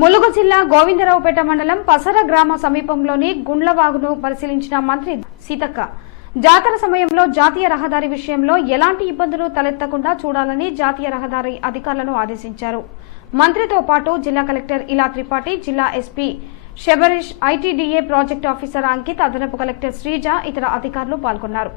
ములుగు జిల్లా గోవిందరావుపేట మండలం పసర గ్రామ సమీపంలోని గుండ్లవాగును పరిశీలించిన మంత్రి సీతక్క జాతర సమయంలో జాతీయ రహదారి విషయంలో ఎలాంటి ఇబ్బందులు తలెత్తకుండా చూడాలని జాతీయ రహదారి అధికారులను ఆదేశించారు. మంత్రితో పాటు జిల్లా కలెక్టర్ ఇలా త్రిపాఠి, జిల్లా SP Shabarish, ITDA project officer Ankit, అదనపు కలెక్టర్ శ్రీజ, ఇతర అధికారులు పాల్గొన్నారు.